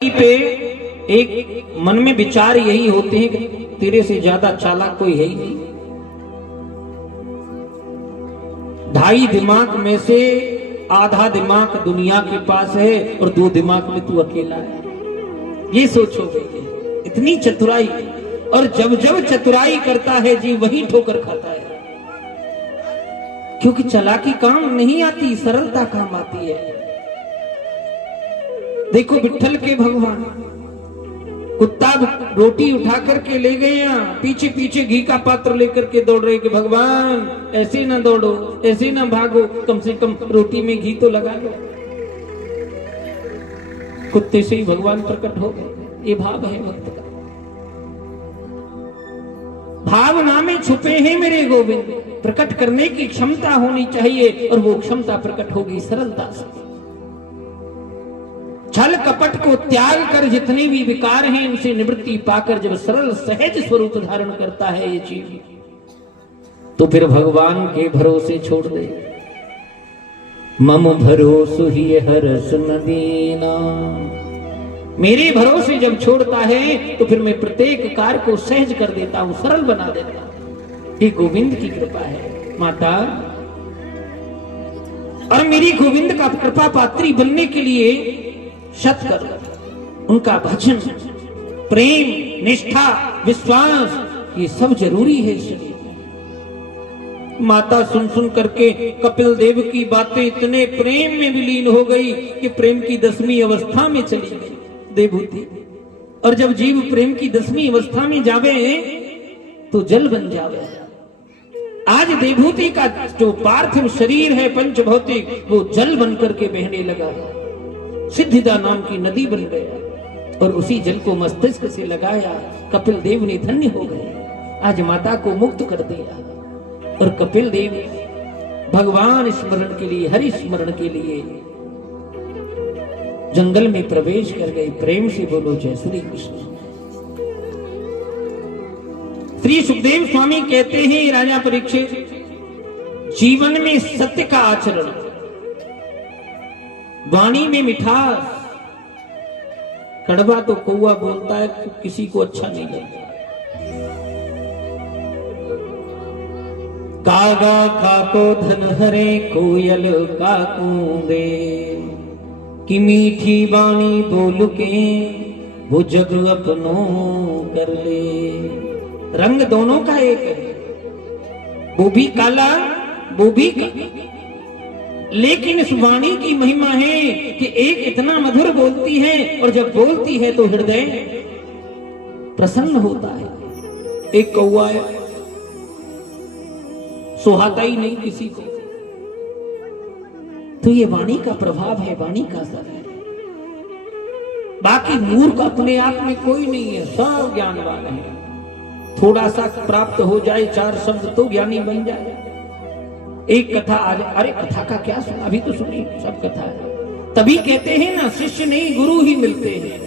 पे एक मन में विचार यही होते हैं कि तेरे से ज्यादा चालाक कोई है ही नहीं। 2.5 दिमाग में से आधा दिमाग दुनिया के पास है और 2 दिमाग में तू अकेला है। ये सोचोगे इतनी चतुराई, और जब जब चतुराई करता है जी वही ठोकर खाता है, क्योंकि चालाकी काम नहीं आती, सरलता काम आती है। देखो विट्ठल के भगवान, कुत्ता रोटी उठा करके ले गया, पीछे पीछे घी का पात्र लेकर के दौड़ रहे कि भगवान ऐसे ना दौड़ो, ऐसे ना भागो, कम से कम रोटी में घी तो लगा लो। कुत्ते से ही भगवान प्रकट हो गए। ये भाव है भक्त का। भावना में छुपे हैं मेरे गोविंद, प्रकट करने की क्षमता होनी चाहिए, और वो क्षमता प्रकट होगी सरलता से। छल कपट को त्याग कर जितने भी विकार हैं इनसे निवृत्ति पाकर जब सरल सहज स्वरूप धारण करता है ये जीव, तो फिर भगवान के भरोसे छोड़ दे। मम भरोसो ही हरस न दीना, मेरे भरोसे जब छोड़ता है तो फिर मैं प्रत्येक कार्य को सहज कर देता हूं, सरल बना देता हूं। ये गोविंद की कृपा है माता। और मेरी गोविंद का कृपा पात्री बनने के लिए शत कर उनका भजन, प्रेम, निष्ठा, विश्वास, ये सब जरूरी है शरीर में। माता सुन सुन करके कपिल देव की बातें इतने प्रेम में विलीन हो गई कि प्रेम की 10वीं अवस्था में चली गई देवहूति। और जब जीव प्रेम की 10वीं अवस्था में जावे तो जल बन जावे। आज देवहूति का जो पार्थिव शरीर है पंचभौतिक, वो जल बन करके बहने लगा, सिद्धिदा नाम की नदी बन गया, और उसी जल को मस्तिष्क से लगाया, कपिल देव ने धन्य हो गए। आज माता को मुक्त कर दिया, और कपिल देव भगवान स्मरण के लिए, हरि स्मरण के लिए जंगल में प्रवेश कर गए। प्रेम से बोलो जय श्री कृष्ण। श्री सुखदेव स्वामी कहते हैं राजा परीक्षित, जीवन में सत्य का आचरण, वाणी में मिठास, कड़वा तो कौवा बोलता है तो किसी को अच्छा नहीं लगता। कागा काको धन हरे कोयल का कूदे, कि मीठी वाणी बोल के वो जग अपनो कर ले। रंग दोनों का एक है, वो भी काला वो भी लेकिन इस वाणी की महिमा है कि एक इतना मधुर बोलती है, और जब बोलती है तो हृदय प्रसन्न होता है। एक कौवा है, सुहाता ही नहीं किसी को, तो ये वाणी का प्रभाव है, वाणी का असर है। बाकी मूर्ख अपने आप में कोई नहीं है, सब ज्ञानवान है। थोड़ा सा प्राप्त हो जाए 4 शब्द तो ज्ञानी बन जाए। एक कथा आ जाए, अरे कथा का क्या सुना, अभी तो सुनी, सब कथा है। तभी कहते हैं ना, शिष्य नहीं गुरु ही मिलते हैं।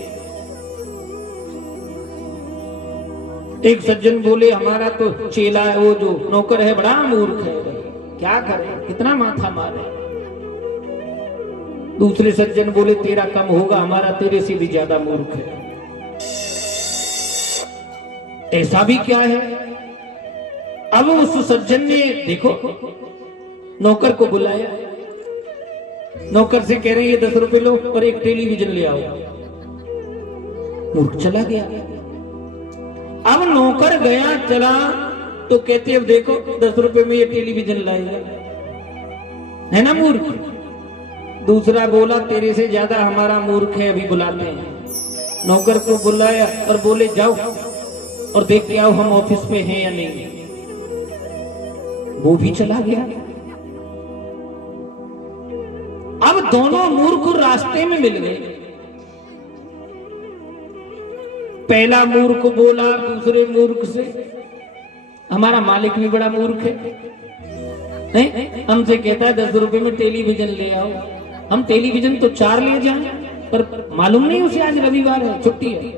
एक सज्जन बोले हमारा तो चेला है, वो जो नौकर है बड़ा मूर्ख है, क्या करे, कितना माथा मारे। दूसरे सज्जन बोले तेरा कम होगा, हमारा तेरे से भी ज्यादा मूर्ख है। ऐसा भी क्या है। अब उस सज्जन ने देखो नौकर को बुलाया, नौकर से कह रहे हैं 10 रुपए लो और एक टेलीविजन ले आओ। मूर्ख चला गया। अब नौकर गया चला तो कहते अब देखो 10 रुपए में ये टेलीविजन लाएगा, है ना मूर्ख। दूसरा बोला तेरे से ज्यादा हमारा मूर्ख है, अभी बुलाते हैं। नौकर को बुलाया और बोले जाओ और देख के आओ हम ऑफिस में हैं या नहीं। वो भी चला गया। अब दोनों मूर्ख रास्ते में मिल गए। पहला मूर्ख बोला दूसरे मूर्ख से, हमारा मालिक भी बड़ा मूर्ख है, नहीं हमसे कहता है 10 रुपए में टेलीविजन ले आओ। हम टेलीविजन तो 4 ले जाएं, पर मालूम नहीं उसे आज रविवार है, छुट्टी है।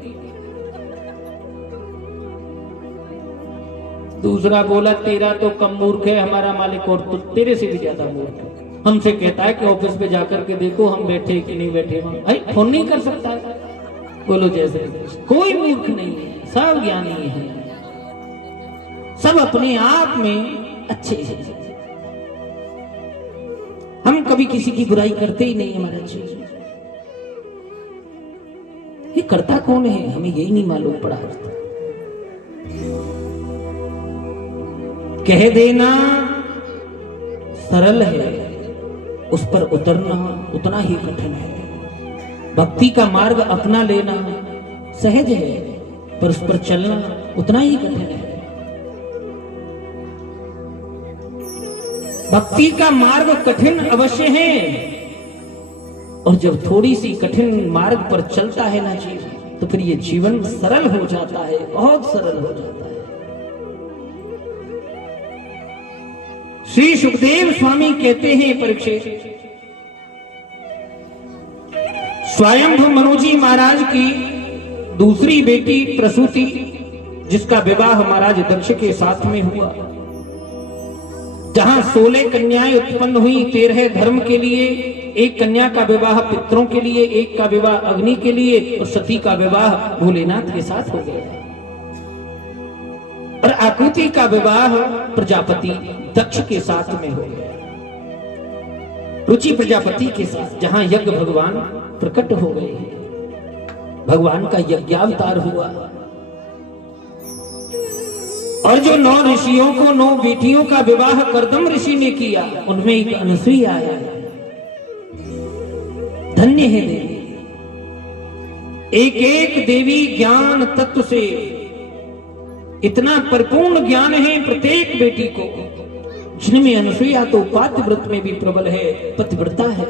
दूसरा बोला तेरा तो कम मूर्ख है, हमारा मालिक और तो तेरे से भी ज्यादा मूर्ख है। हमसे कहता है कि ऑफिस पे जाकर के देखो हम बैठे कि नहीं बैठे। भाई फोन नहीं कर सकता है, बोलो जैसे कोई मूर्ख नहीं है, सब ज्ञानी है, सब अपने आप में अच्छे हैं। हम कभी किसी की बुराई करते ही नहीं हमारे अच्छे। ये करता कौन है हमें यही नहीं मालूम पड़ा। कह देना सरल है, उस पर उतरना उतना ही कठिन है। भक्ति का मार्ग अपना लेना सहज है, पर उस पर चलना उतना ही कठिन है। भक्ति का मार्ग कठिन अवश्य है, और जब थोड़ी सी कठिन मार्ग पर चलता है ना जीव, तो फिर ये जीवन सरल हो जाता है, बहुत सरल हो जाता है। श्री सुखदेव स्वामी कहते हैं परीक्षित, स्वयंभू मनुजी महाराज की दूसरी बेटी प्रसूति, जिसका विवाह महाराज दक्ष के साथ में हुआ, जहां 16 कन्याएं उत्पन्न हुई, 13 धर्म के लिए, एक कन्या का विवाह पितरों के लिए, एक का विवाह अग्नि के लिए, और सती का विवाह भोलेनाथ के साथ हो गया, और आकृति का विवाह प्रजापति दक्ष के साथ में हो गया, रुचि प्रजापति के साथ, जहां यज्ञ भगवान प्रकट हो गए, भगवान का यज्ञावतार हुआ। और जो 9 ऋषियों को 9 बेटियों का विवाह कर्दम ऋषि ने किया, उनमें एक अनसुईया आया। धन्य है देवी, एक एक देवी ज्ञान तत्व से इतना परिपूर्ण ज्ञान है प्रत्येक बेटी को, जिनमें अनसुईया तो पातिव्रत में भी प्रबल है, पतिव्रता है।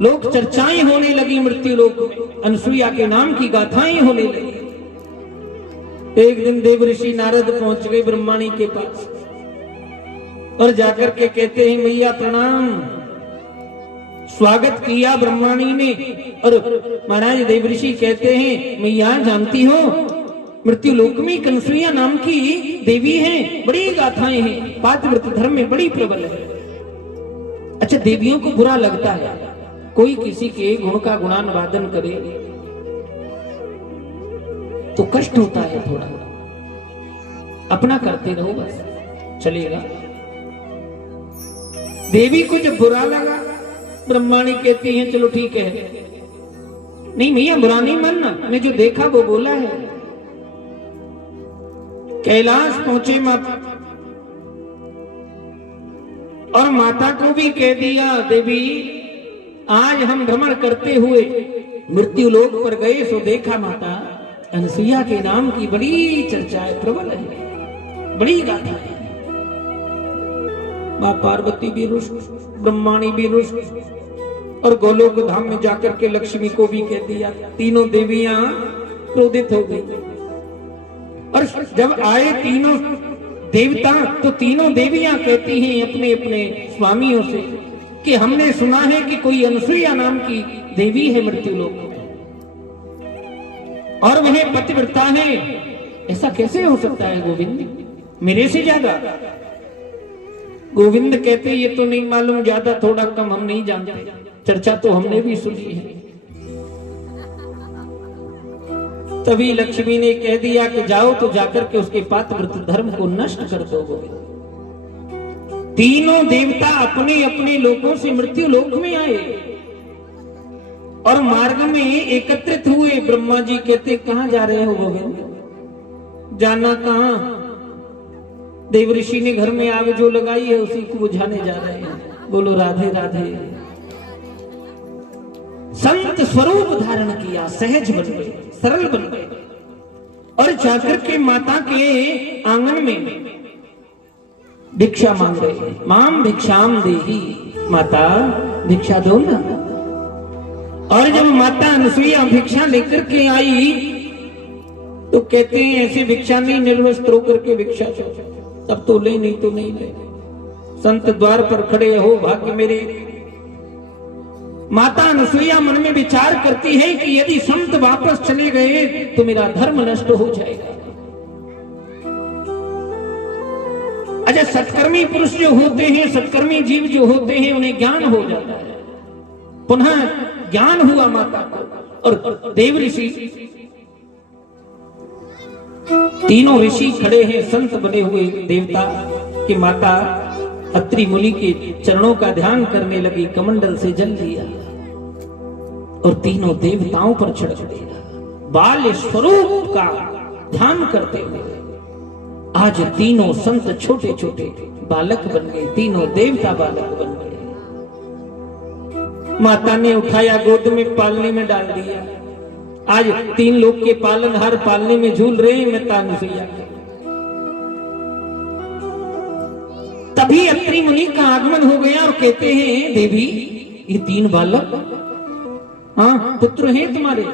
लोग चर्चाएं होने लगी मृत्यु लोक में, अनसुईया के नाम की गाथाएं होने लगी। एक दिन देव ऋषि नारद पहुंच गए ब्रह्माणी के पास, और जाकर के कहते हैं मैया प्रणाम। स्वागत किया ब्रह्माणी ने, और महाराज देव ऋषि कहते हैं मैया जानती हो मृत्यु लोक में अनसुईया नाम की देवी है, बड़ी गाथाएं हैं, पातिव्रत धर्म में बड़ी प्रबल है। अच्छा, देवियों को बुरा लगता है कोई किसी के गुण का गुणानुवादन करे तो कष्ट होता है थोड़ा, अपना करते रहो बस चलेगा। देवी को जब बुरा लगा, ब्रह्माणी कहती हैं चलो ठीक है, नहीं भैया बुरा नहीं मानना, मैंने जो देखा वो बोला है। कैलाश पहुंचे माता, और माता को भी कह दिया देवी आज हम भ्रमण करते हुए मृत्यु लोक पर गए, सो देखा माता अनसुईया के नाम की बड़ी चर्चा है, प्रबल है, बड़ी गाथा है। मां पार्वती भी रुष्ट, ब्रह्माणी भी रुष्ट, और गोलोक धाम में जाकर के लक्ष्मी को भी कह दिया। तीनों देवियां क्रोधित हो गई, और जब आए तीनों देवता तो तीनों देवियां कहती हैं अपने अपने स्वामियों से कि हमने सुना है कि कोई अनसुईया नाम की देवी है मृत्यु लोक में, और वह पतिव्रता है, ऐसा कैसे हो सकता है गोविंद, मेरे से ज्यादा? गोविंद कहते ये तो नहीं मालूम, ज्यादा थोड़ा कम हम नहीं जानते, चर्चा तो हमने भी सुनी है। तभी लक्ष्मी ने कह दिया कि जाओ तो जाकर के उसके पातिव्रत धर्म को नष्ट कर दो। तीनों देवता अपने अपने लोकों से मृत्यु लोक में आए, और मार्ग में एकत्रित हुए। ब्रह्मा जी कहते कहां जा रहे हो गोविंद? जाना कहां? देव ऋषि ने घर में आग जो लगाई है उसी को बुझाने जा रहे हैं। बोलो राधे राधे। संत स्वरूप धारण किया, सहज बन गए, सरल बन गए, और जाकर के माता के आंगन में भिक्षा मांग रहे। माम भिक्षाम देही, माता भिक्षा दो ना। और जब माता अनसुईया भिक्षा लेकर के आई तो कहते हैं ऐसे भिक्षा नहीं, निर्वस्त्र होकर के भिक्षा दो, तब तो ले, नहीं तो नहीं ले। संत द्वार पर खड़े हो भाग्य मेरे। माता अनसुईया मन में विचार करती है कि यदि संत वापस चले गए तो मेरा धर्म नष्ट हो जाएगा। अच्छा, सत्कर्मी पुरुष जो होते हैं, सत्कर्मी जीव जो होते हैं, उन्हें ज्ञान हो जाता है। पुनः ज्ञान हुआ माता को। और देव ऋषि, तीनों ऋषि खड़े हैं, संत बने हुए देवता कि माता अत्रि मुनि के चरणों का ध्यान करने लगी, कमंडल से जल लिया और तीनों देवताओं पर छिड़क दिया। बाल स्वरूप का ध्यान करते हुए आज तीनों संत छोटे छोटे बालक बन गए, तीनों देवता बालक बन गए। माता ने उठाया, गोद में पालने में डाल दिया। आज तीन लोग के पालनहार पालने में झूल रहे हैं मैं तानुसैया। तभी अत्रि मुनि का आगमन हो गया और कहते हैं देवी ये तीन बालक, हाँ पुत्र हैं तुम्हारे,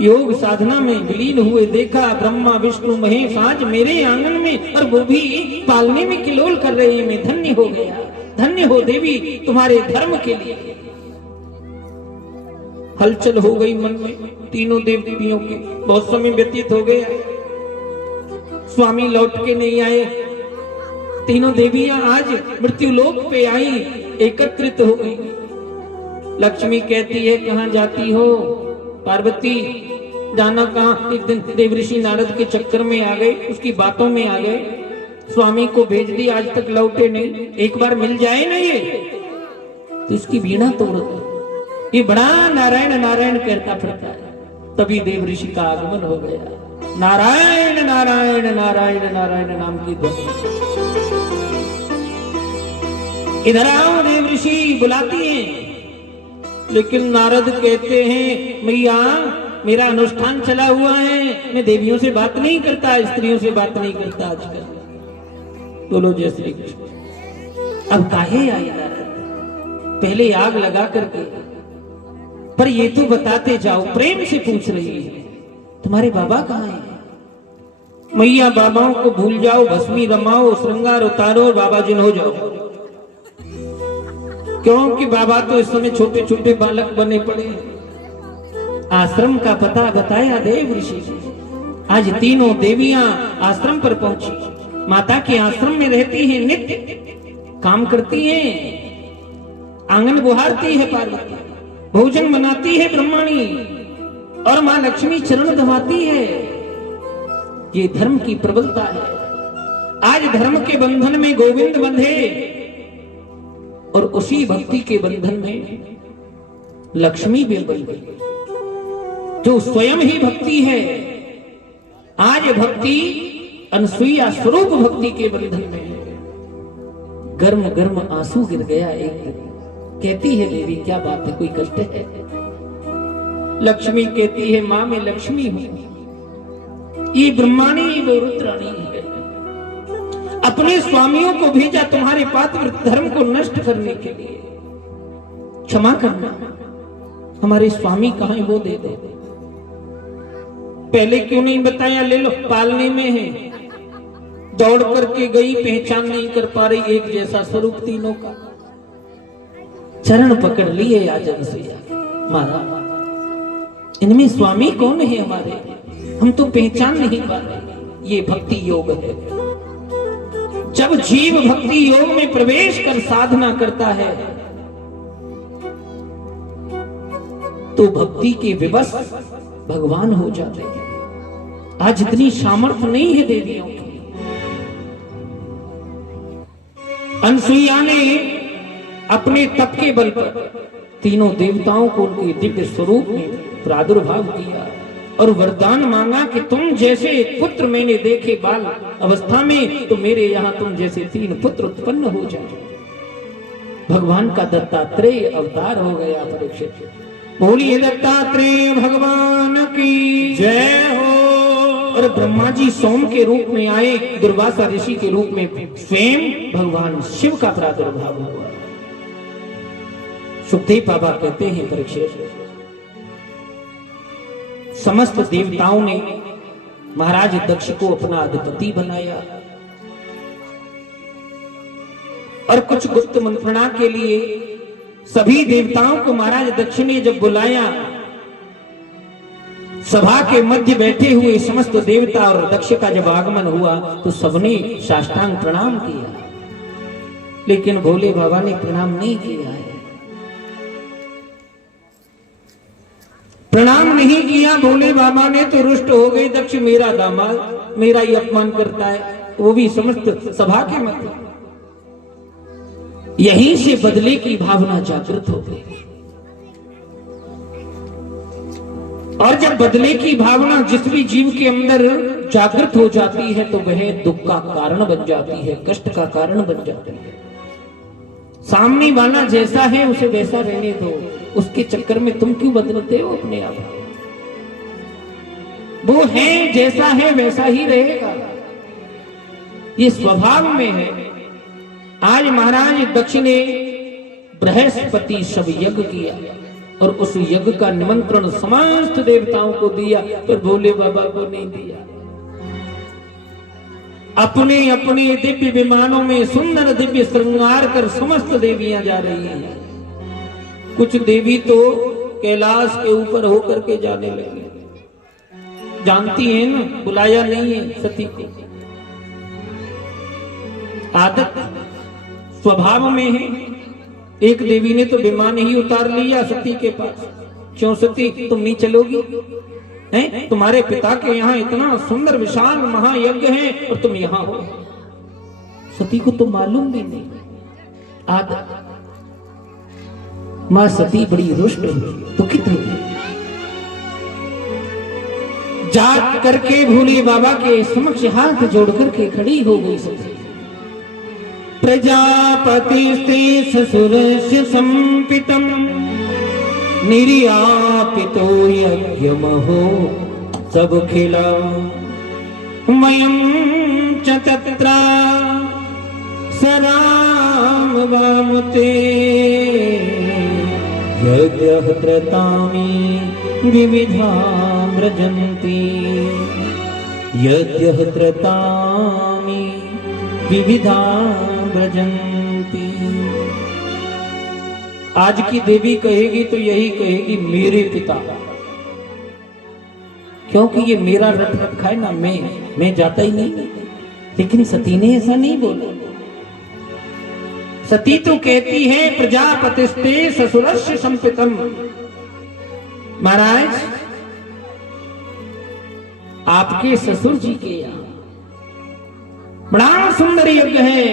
योग साधना में विलीन हुए देखा, ब्रह्मा विष्णु महेश आज मेरे आंगन में, और वो भी पालने में किलोल कर रहे हैं। मैं धन्य हो गया, धन्य हो देवी तुम्हारे धर्म के लिए। हलचल हो गई मन में तीनों देवियों के। बहुत समय व्यतीत हो गया, स्वामी लौट के नहीं आए। तीनों देवियां आज मृत्यु लोक पे आई, एकत्रित हो गई। लक्ष्मी कहती है कहां जाती हो पार्वती, जाना कहां? एक दिन देवऋषि नारद के चक्कर में आ गए, उसकी बातों में आ गए, स्वामी को भेज दी, आज तक लौटे नहीं, एक बार मिल जाए ना ये तो इसकी वीणा तोड़ दो। ये बड़ा नारायण नारायण कहता फिरता है। तभी देवऋषि का आगमन हो गया, नारायण नारायण नारायण नारायण नाम की ध्वनि। इधर आओ देवऋषि बुलाती हैं, लेकिन नारद कहते हैं मैया मेरा अनुष्ठान चला हुआ है, मैं देवियों से बात नहीं करता, स्त्रियों से बात नहीं करता आजकल। बोलो जय श्री कृष्ण। अब काहे आई नारद, पहले आग लगा करके, पर ये तो बताते जाओ। प्रेम से पूछ रही है तुम्हारे बाबा कहाँ हैं? मैया बाबाओं को भूल जाओ, भस्मी रमाओ, श्रृंगार उतारो और बाबा जिन हो जाओ। क्योंकि बाबा तो इस समय छोटे छोटे बालक बने पड़े। आश्रम का पता बताया देव ऋषि। आज तीनों देवियां आश्रम पर पहुंची, माता के आश्रम में रहती हैं, नित्य काम करती हैं, आंगन बुहारती है पार्वती, भोजन बनाती है ब्रह्मणी, और मां लक्ष्मी चरण दबाती है। ये धर्म की प्रबलता है। आज धर्म के बंधन में गोविंद बंधे और उसी भक्ति के बंधन में लक्ष्मी भी बन गई, जो स्वयं ही भक्ति है। आज भक्ति अनसुईया स्वरूप भक्ति के बंधन में गर्म गर्म आंसू गिर गया एक दिन। कहती है देवी क्या बात है, कोई कष्ट है? लक्ष्मी कहती है मां मैं लक्ष्मी हूं, ये ब्रह्माणी वो रुद्राणी है। अपने स्वामियों को भेजा तुम्हारे पात्र धर्म को नष्ट करने के लिए, क्षमा करना। हमारे स्वामी कहां है वो दे दो। पहले क्यों नहीं बताया? ले लो, पालने में है। दौड़ करके गई, पहचान नहीं कर पा रही, एक जैसा स्वरूप तीनों का। चरण पकड़ लिए आज अनसुईया, महाराज इनमें स्वामी कौन है हमारे, हम तो पहचान नहीं पा रहे। ये भक्ति योग है। जब जीव भक्ति योग में प्रवेश कर साधना करता है तो भक्ति के विवश भगवान हो जाते हैं। आज इतनी सामर्थ्य नहीं है देवियों की। अनसुईया ने अपने तप के बल पर तीनों देवताओं को उनके दिव्य स्वरूप में प्रादुर्भाव किया और वरदान मांगा कि तुम जैसे पुत्र मैंने देखे बाल अवस्था में, तो मेरे यहाँ तुम जैसे 3 पुत्र उत्पन्न हो जाए। भगवान का दत्तात्रेय अवतार हो गया परीक्षित। बोलिए दत्तात्रेय भगवान की जय हो। और ब्रह्मा जी सोम के रूप में आए, दुर्वासा ऋषि के रूप में स्वयं भगवान शिव का प्रादुर्भाव हुआ। सुखदेव बाबा कहते हैं परीक्षित, समस्त देवताओं ने महाराज दक्ष को अपना अधिपति बनाया और कुछ गुप्त मंत्रणा के लिए सभी देवताओं को महाराज दक्ष ने जब बुलाया, सभा के मध्य बैठे हुए समस्त देवता और दक्ष का जब आगमन हुआ तो सबने साष्टांग प्रणाम किया, लेकिन भोले बाबा ने प्रणाम नहीं किया है। प्रणाम नहीं किया भोले बाबा ने तो रुष्ट हो गए। दक्ष मेरा दामाद मेरा ही अपमान करता है, वो भी समस्त सभा के मध्य। यहीं से बदले की भावना जागृत हो गई। और जब बदले की भावना जिस भी जीव के अंदर जागृत हो जाती है तो वह दुख का कारण बन जाती है, कष्ट का कारण बन जाती है। सामने वाला जैसा है उसे वैसा रहने दो, उसके चक्कर में तुम क्यों बदलते हो अपने आप? वो है जैसा है वैसा ही रहेगा, ये स्वभाव में है। आज महाराज दक्ष ने बृहस्पति सब यज्ञ किया और उस यज्ञ का निमंत्रण समस्त देवताओं को दिया, पर भोले बाबा को नहीं दिया। अपने अपने दिव्य विमानों में सुंदर दिव्य श्रृंगार कर समस्त देवियां जा रही हैं। कुछ देवी तो कैलाश के ऊपर होकर के जाने लगी। जानती हैं ना, बुलाया नहीं है सती को, आदत स्वभाव में है। एक देवी ने तो विमान ही उतार लिया सती के पास। क्यों सती, तुम नहीं चलोगी? हैं? तुम्हारे पिता के यहाँ इतना सुंदर विशाल महायज्ञ है और तुम यहाँ हो। सती को तो मालूम भी नहीं, आदत। मां सती बड़ी रुष्ट हुई, दुखित हुई। जाग करके भोले बाबा के समक्ष हाथ जोड़ करके खड़ी हो गई सती। प्रजापतिस्ते ससुरस्य संपितम् निर्यापितो यज्ञमहो सब खिला मयं च तत्रा सराम वामुते यज्ञहत्रतामि विविधा व्रजन्ति यज्ञहत्रतामि विविधा व्रजन्ति। आज की देवी कहेगी तो यही कहेगी मेरे पिता, क्योंकि ये मेरा रट रखा है ना, मैं जाता ही नहीं। लेकिन सती ने ऐसा नहीं बोला। सती तो कहती है प्रजापतिस्ते ससुरस्य संपितम्। महाराज आपके ससुर जी के यहाँ बड़ा सुंदर यज्ञ है,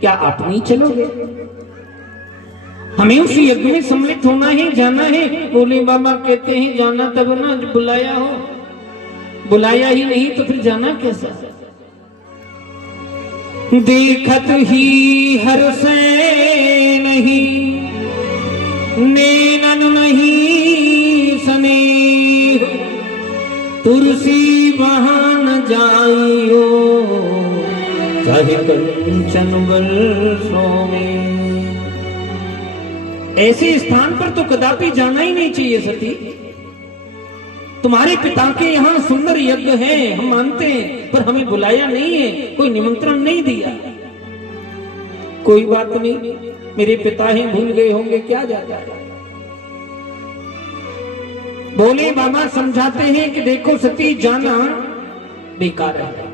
क्या आप नहीं चलोगे? हमें उस यज्ञ में सम्मिलित होना है, जाना है। भोले बाबा कहते हैं जाना तब ना बुलाया हो, बुलाया ही नहीं तो फिर जाना कैसा? देखत ही हर से नहीं नैनन नहीं स्नेह तुलसी वहां न जाइयो चाहे कंचन वर्षों में। ऐसे स्थान पर तो कदापि जाना ही नहीं चाहिए सती। तुम्हारे पिता के यहाँ सुंदर यज्ञ है, हम मानते हैं, पर हमें बुलाया नहीं है, कोई निमंत्रण नहीं दिया। कोई बात नहीं, मेरे पिता ही भूल गए होंगे, क्या जाता है। भोले बाबा समझाते हैं कि देखो सती, जाना बेकार है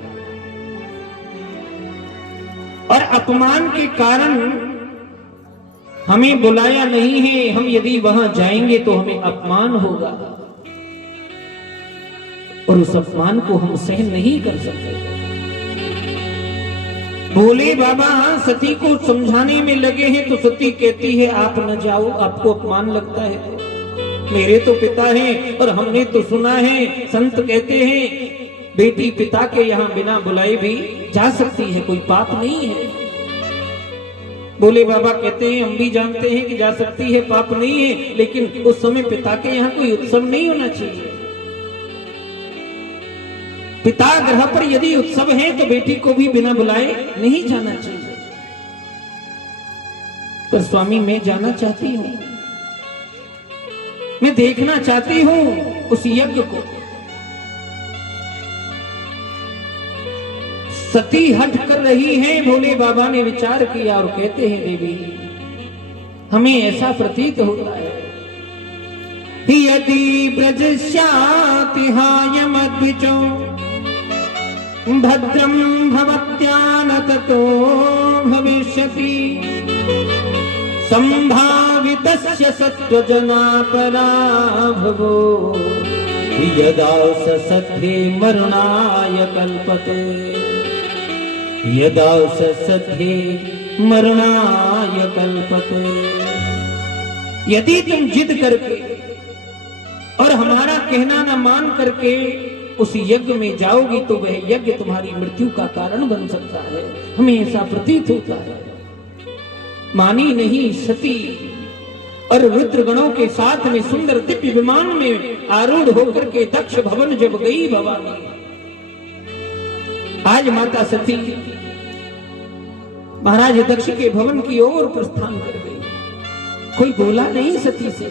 और अपमान के कारण हमें बुलाया नहीं है। हम यदि वहां जाएंगे तो हमें अपमान होगा और उस अपमान को हम सहन नहीं कर सकते। भोले बाबा सती को समझाने में लगे हैं तो सती कहती है आप न जाओ, आपको अपमान लगता है। मेरे तो पिता हैं और हमने तो सुना है, संत कहते हैं बेटी पिता के यहाँ बिना बुलाए भी जा सकती है, कोई पाप नहीं है। भोले बाबा कहते हैं हम भी जानते हैं कि जा सकती है, पाप नहीं है, लेकिन उस समय पिता के यहाँ कोई उत्सव नहीं होना चाहिए। पिता ग्रह पर यदि उत्सव है तो बेटी को भी बिना बुलाए नहीं जाना चाहिए। पर स्वामी मैं जाना चाहती हूं, मैं देखना चाहती हूं उस यज्ञ को। सती हट कर रही है। भोले बाबा ने विचार किया और कहते हैं देवी हमें ऐसा प्रतीत होता है यदि ब्रजस्यातिहाय मद्विचो भद्रं भवत्या न ततो भविष्यति संभावितस्य सत्त्वजनापराभवो यदा स सत्ये मरणाय कल्पते, यदा स सत्ये मरणाय कल्पते। यदि तुम जिद करके और हमारा कहना न मान करके उस यज्ञ में जाओगी तो वह यज्ञ तुम्हारी मृत्यु का कारण बन सकता है, हमें ऐसा प्रतीत होता है। मानी नहीं सती और रुद्रगणों के साथ में सुंदर दिव्य विमान में आरूढ़ होकर के दक्ष भवन जब गई भवानी, आज माता सती महाराज दक्ष के भवन की ओर प्रस्थान कर गई। कोई बोला नहीं सती से,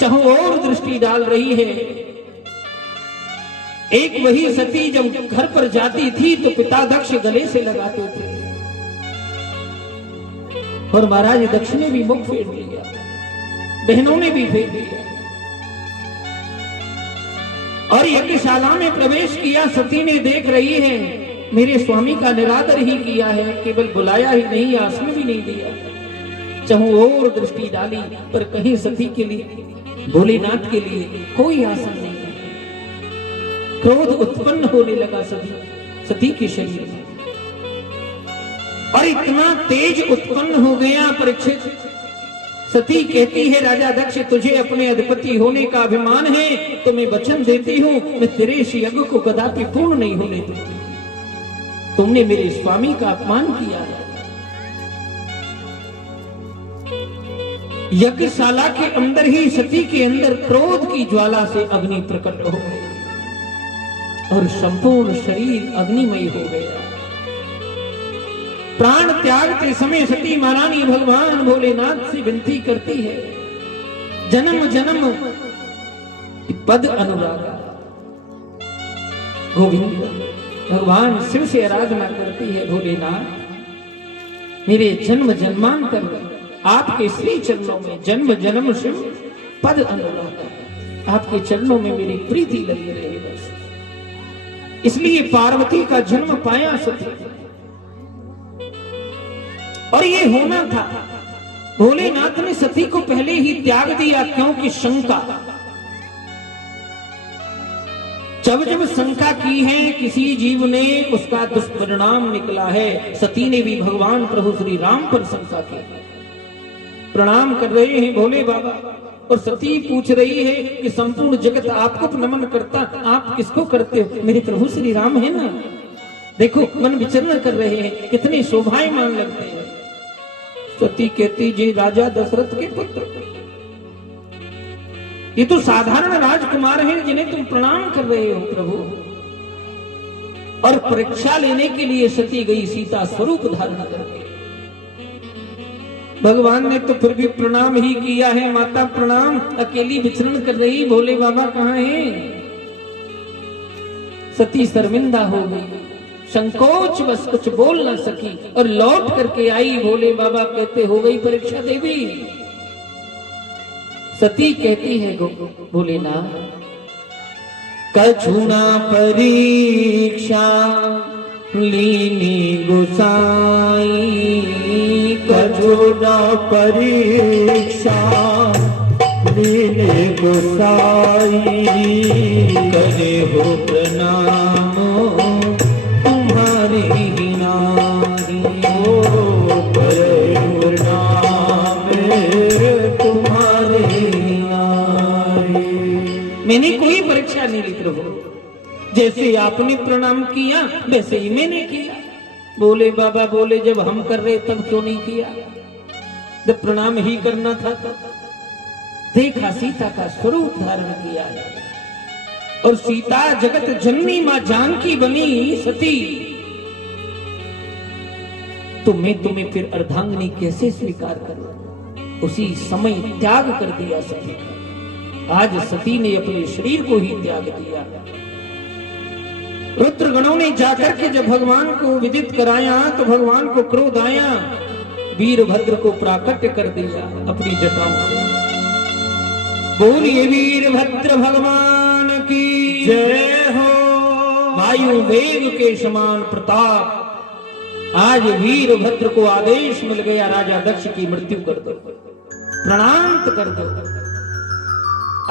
चाहो और दृष्टि डाल रही है। एक वही सती जब घर पर जाती थी तो पिता दक्ष गले से लगाते थे और महाराज दक्ष ने भी मुख फेर लिया, बहनों ने भी फेर लिया और यज्ञशाला में प्रवेश किया। सती ने देख रही है मेरे स्वामी का निरादर ही किया है, केवल बुलाया ही नहीं, आसन भी नहीं दिया। चाहूं और दृष्टि डाली पर कहीं सती के लिए, भोलेनाथ के लिए कोई आसन नहीं। क्रोध उत्पन्न होने लगा सती के शरीर में और इतना तेज उत्पन्न हो गया परीक्षित। सती कहती है राजा दक्ष तुझे अपने अधिपति होने का अभिमान है तो मैं वचन देती हूं मैं तेरे इस यज्ञ को कदापि पूर्ण नहीं होने दूंगी। तुमने मेरे स्वामी का अपमान किया है। यज्ञशाला के अंदर ही सती के अंदर क्रोध की ज्वाला से अग्नि प्रकट हो गई और संपूर्ण शरीर अग्निमय हो गया। प्राण त्यागते समय सती महारानी भगवान भोलेनाथ से विनती करती है, जन्म जन्म पद अनुराग गोविंद। भगवान शिव से आराधना करती है, भोलेनाथ मेरे जन्म जन्मांतर आपके श्री चरणों में जन्म जन्म शिव पद अनुराग, आपके चरणों में मेरी प्रीति लगी रहे बस। इसलिए पार्वती का जन्म पाया सती और ये होना था। भोलेनाथ ने सती को पहले ही त्याग दिया क्योंकि शंका, जब जब शंका की है किसी जीव ने उसका दुष्परिणाम निकला है। सती ने भी भगवान प्रभु श्री राम पर शंका की। प्रणाम कर रहे हैं भोले बाबा और सती पूछ रही है कि संपूर्ण जगत आपको नमन करता, आप किसको करते हो? मेरे प्रभु श्री राम है ना, देखो मन विचरण कर रहे हैं, कितने शोभायमान लगते हैं। सती कहती जी राजा दशरथ के पुत्र, ये तो साधारण राजकुमार हैं जिन्हें तुम प्रणाम कर रहे हो प्रभु। और परीक्षा लेने के लिए सती गई सीता स्वरूप धारण करके। भगवान ने तो फिर भी प्रणाम ही किया है, माता प्रणाम। अकेली विचरण कर रही, भोले बाबा कहाँ हैं? सती शर्मिंदा हो गई, संकोच बस कुछ बोल न सकी और लौट करके आई। भोले बाबा कहते हो गई परीक्षा देवी? सती कहती है भोलेनाथ कछुना परीक्षा लीनी गोसाई, कछुना परीक्षा लीनी गोसाई, करे हो प्रणाम तुम्हारी नारी, हो करे प्रणाम तुम्हारी नारी। मैंने कोई परीक्षा नहीं ली प्रभु, जैसे आपने प्रणाम किया वैसे ही मैंने किया। बोले बाबा बोले जब हम कर रहे तब क्यों नहीं किया? जब प्रणाम ही करना था तब। देखा सीता का स्वरूप धारण किया है और सीता जगत जननी मां जानकी बनी सती। तो मैं तुम्हें फिर अर्धांगिनी कैसे स्वीकार करूं? उसी समय त्याग कर दिया सती। आज सती ने अपने शरीर को ही त्याग दिया। रुद्रगणों ने जाकर के जब भगवान को विदित कराया तो भगवान को क्रोध आया, वीरभद्र को प्राकट्य कर दिया अपनी जटाओं से। बोलिए वीरभद्र भगवान की जय हो। वायु वेग के समान प्रताप, आज वीरभद्र को आदेश मिल गया, राजा दक्ष की मृत्यु कर दो, प्रणांत कर दो।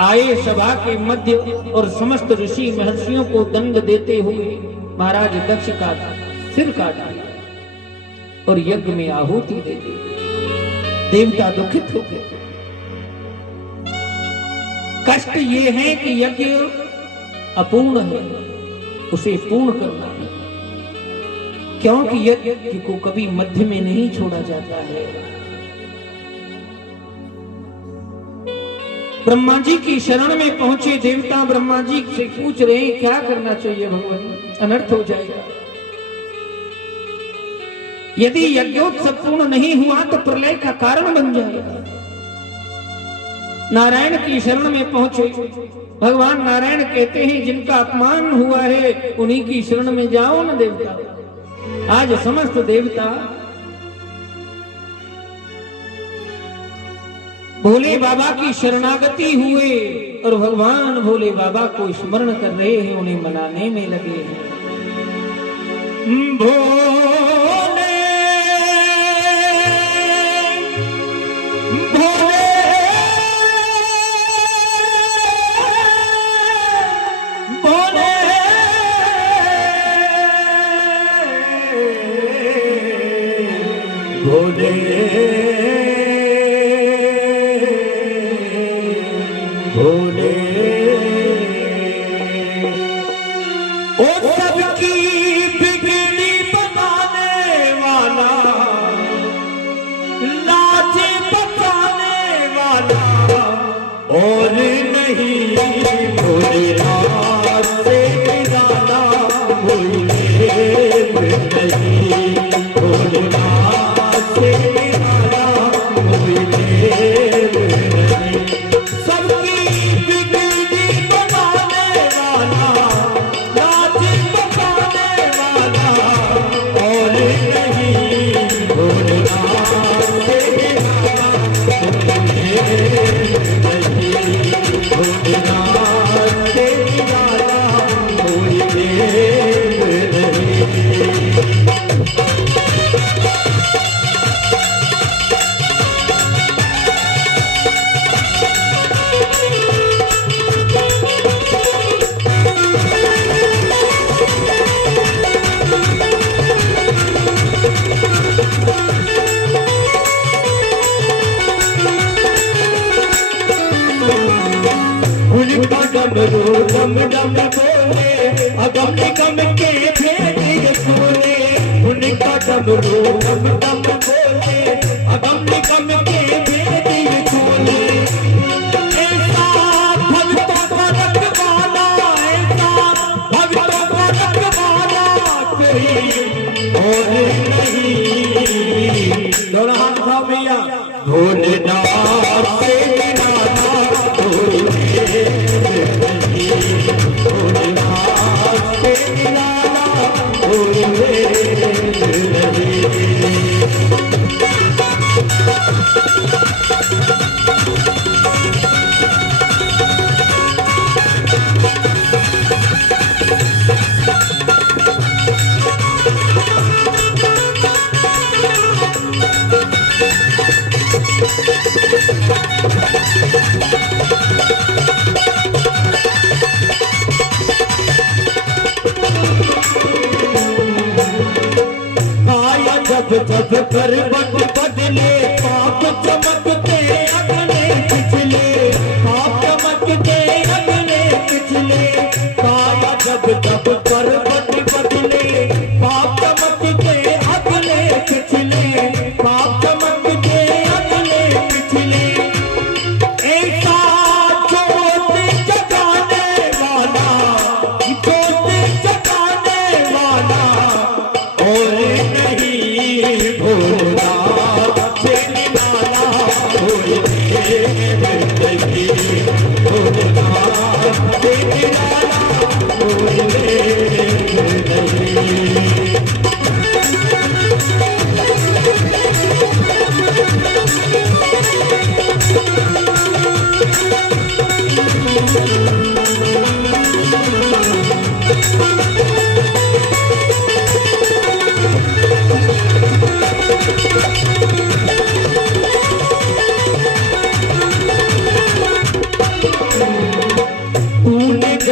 आए सभा के मध्य और समस्त ऋषि महर्षियों को दंड देते हुए महाराज दक्ष का सिर काट दिया और यज्ञ में आहुति दे दी। देवता दुखित हो गए। कष्ट ये है कि यज्ञ अपूर्ण है, उसे पूर्ण करना है, क्योंकि यज्ञ को कभी मध्य में नहीं छोड़ा जाता है। ब्रह्मा जी की शरण में पहुंचे देवता ब्रह्मा जी से पूछ रहे हैं क्या करना चाहिए भगवान, अनर्थ हो जाएगा। यदि यज्ञोत्सव पूर्ण नहीं हुआ तो प्रलय का कारण बन जाएगा। नारायण की शरण में पहुंचे भगवान नारायण कहते हैं जिनका अपमान हुआ है उन्हीं की शरण में जाओ न देवता। आज समस्त देवता भोले बाबा की शरणागति हुए और भगवान भोले बाबा को स्मरण कर रहे हैं, उन्हें मनाने में लगे हैं। भोले भोले भोले भोले भोले ओ सबकी बिगड़ी बनाने वाला, लाज बचाने वाला और नहीं भोलेनाथ से निराला, भोले नहीं भोलेनाथ से निराला, भोले डम डम बोले अगम निगम के भेद खोले, उनका डमरू डम डम बोले अगम निगम के भेद खोले। ऐसा भक्तों का रखवाला, ऐसा भक्तों का रखवाला कोई और नहीं। दोनों हाथ उठाओ भैया। भोलेनाथ से निराला कोई भोलेनाथ से निराला कोई नहीं।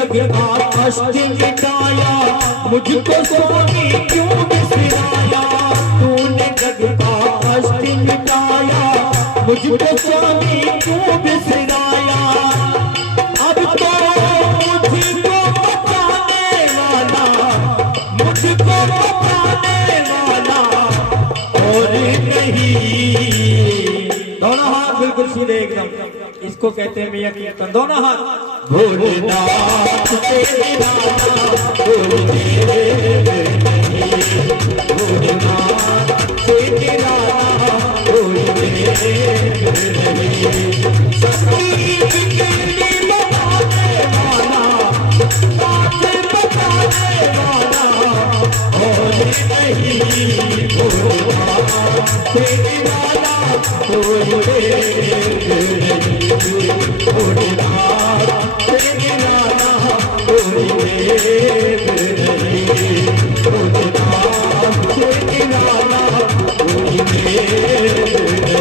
जग का कष्ट मिटाया, मुझको स्वामी क्यों बिसराया। तूने जग का कष्ट मिटाया, मुझको स्वामी क्यों बिसराया। अब तो मुझको बचाने वाला, मुझको बचाने वाला और नहीं। दोनों हाथ बिल्कुल सीधे एकदम, इसको कहते हैं मियां कीर्तन। दोनों हाथ। भोलेनाथ तेरे नाम कोई देव नहीं, भोलेनाथ तेरे नाम कोई देव नहीं। शक्ति बिगड़ी बनाने वाला, बात बताने वाला और नहीं। भोलेनाथ तेरे नाम कोई देव नहीं, भोलेनाथ तेरे नाम कोई देव नहीं, भोलेनाथ तेरे नाम कोई देव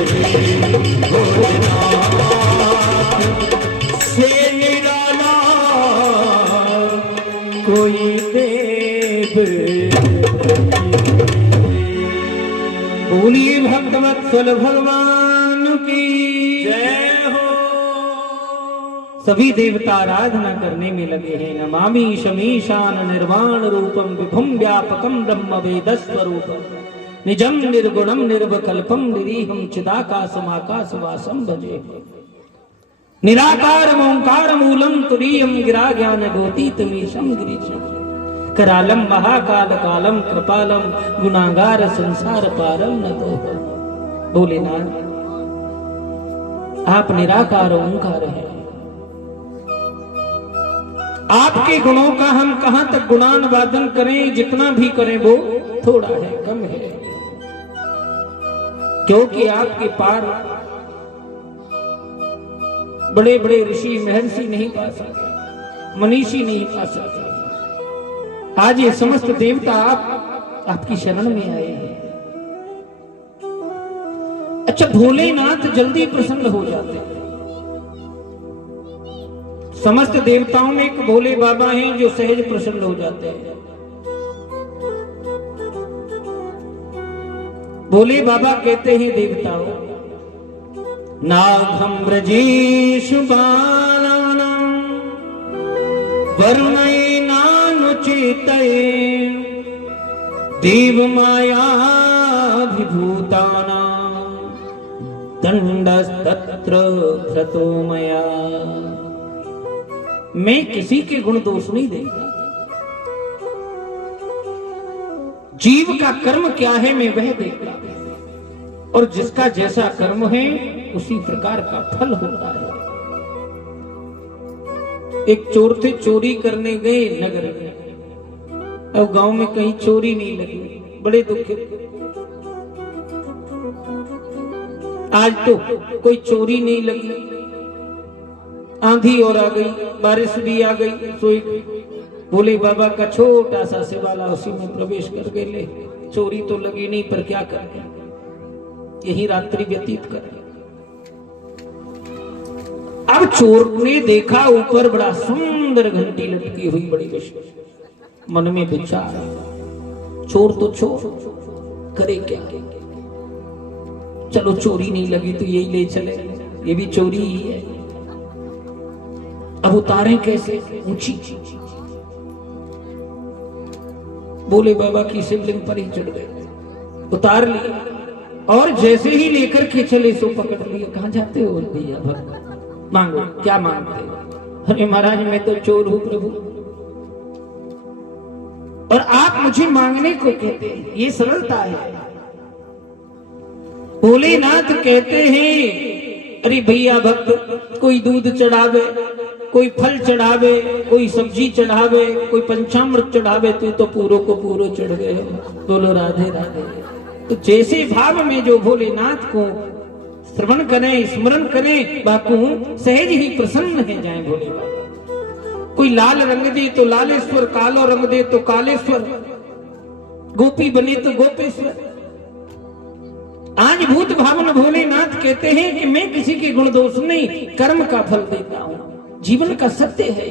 नहीं, भोलेनाथ से निराला कोई देव नहीं। बोलिए भक्तवत्सल भगवान की जय हो। सभी देवता आराधना करने में लगे हैं। नमामि शमीशान निर्वाण रूपम विभुम व्यापकम ब्रह्म वेद स्वरूपम निजम निर्गुणम निर्वकल्पम निरीहम चिदाकाशमाकाश वासम भजे। निराकार ओंकार मूलम तुरीयम गिरा ज्ञान गोतीतमीशम गिरीशम करालम महाकाल कालम कृपालम गुनागार संसार पारम न तो। भोलेनाथ आप निराकार ओंकार है। आपके गुणों का हम कहां तक गुणानुवादन करें, जितना भी करें वो थोड़ा है, कम है। क्योंकि आपके पार बड़े बड़े ऋषि महर्षि नहीं पा सकते, मनीषी नहीं पा सकते। आज ये समस्त देवता आपकी शरण में आए हैं। अच्छा, भोलेनाथ जल्दी प्रसन्न हो जाते हैं। समस्त देवताओं में एक भोले बाबा हैं जो सहज प्रसन्न हो जाते हैं। भोले बाबा कहते हैं देवताओं, नाघम ब्रजेशु बालानां वर्णये नानुचितये देव मायाभिभूतानां दंडस्तत्र धृतो मया। मैं किसी के गुण दोष नहीं देगा। जीव का कर्म क्या है मैं वह देखता हूं, और जिसका जैसा कर्म है उसी प्रकार का फल होता है। एक चोर थे, चोरी करने गए नगर में। अब गांव में कहीं चोरी नहीं लगी, बड़े दुखित। आज तो कोई चोरी नहीं लगी। आंधी और आ गई, बारिश भी आ गई, सोई भोले बाबा का छोटा सा शिवाला उसी में प्रवेश कर गए। ले, चोरी तो लगी नहीं, पर क्या करें, यही रात्रि व्यतीत करें। अब चोर ने देखा ऊपर बड़ा सुंदर घंटी लटकी हुई, बड़ी विशेष। मन में विचार, चोर तो चोर, करे क्या। चलो चोरी नहीं लगी तो यही ले चले, ये भी चोरी ही है। अब उतारें कैसे, ऊंची। भोले बाबा की शिवलिंग पर ही चढ़ गए, उतार लिया और जैसे ही लेकर के चले सो पकड़ लिया। कहां जाते हो भैया, भक्त मांगो, क्या मांगते हो? अरे महाराज मैं तो चोर हूं प्रभु, और आप मुझे मांगने को कहते हैं, ये सरलता है। भोलेनाथ कहते हैं, अरे भैया भक्त, कोई दूध चढ़ावे, कोई फल चढ़ावे, कोई सब्जी चढ़ावे, कोई पंचामृत चढ़ावे, तू तो पूरो को पूरो चढ़ गए हो। बोलो राधे राधे। तो जैसे भाव में जो भोलेनाथ को श्रवण करें, स्मरण करें, बापू सहज ही प्रसन्न है जाए भोले बाबा। कोई लाल रंग दे तो लालेश्वर, कालो रंग दे तो कालेश्वर, गोपी बने तो गोपेश्वर। आज भूत भावन भोलेनाथ कहते हैं कि मैं किसी के गुण दोष नहीं, कर्म का फल देता हूं। जीवन का सत्य है।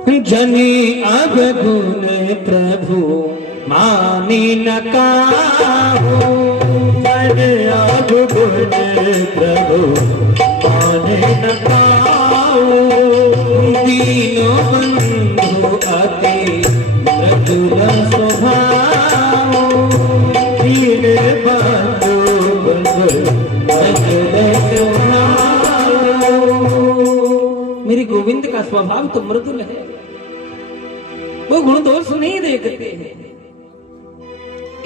जनी अब गुण प्रभु माने न काहू, जन अब गुण प्रभु माने न काहू, दीनो बंधु अति मृदुल स्वभाव, दीन बंधु मृदुल स्वभाव। मेरे गोविंद का स्वभाव तो मृदुल है, वो गुण दोष नहीं देखते हैं,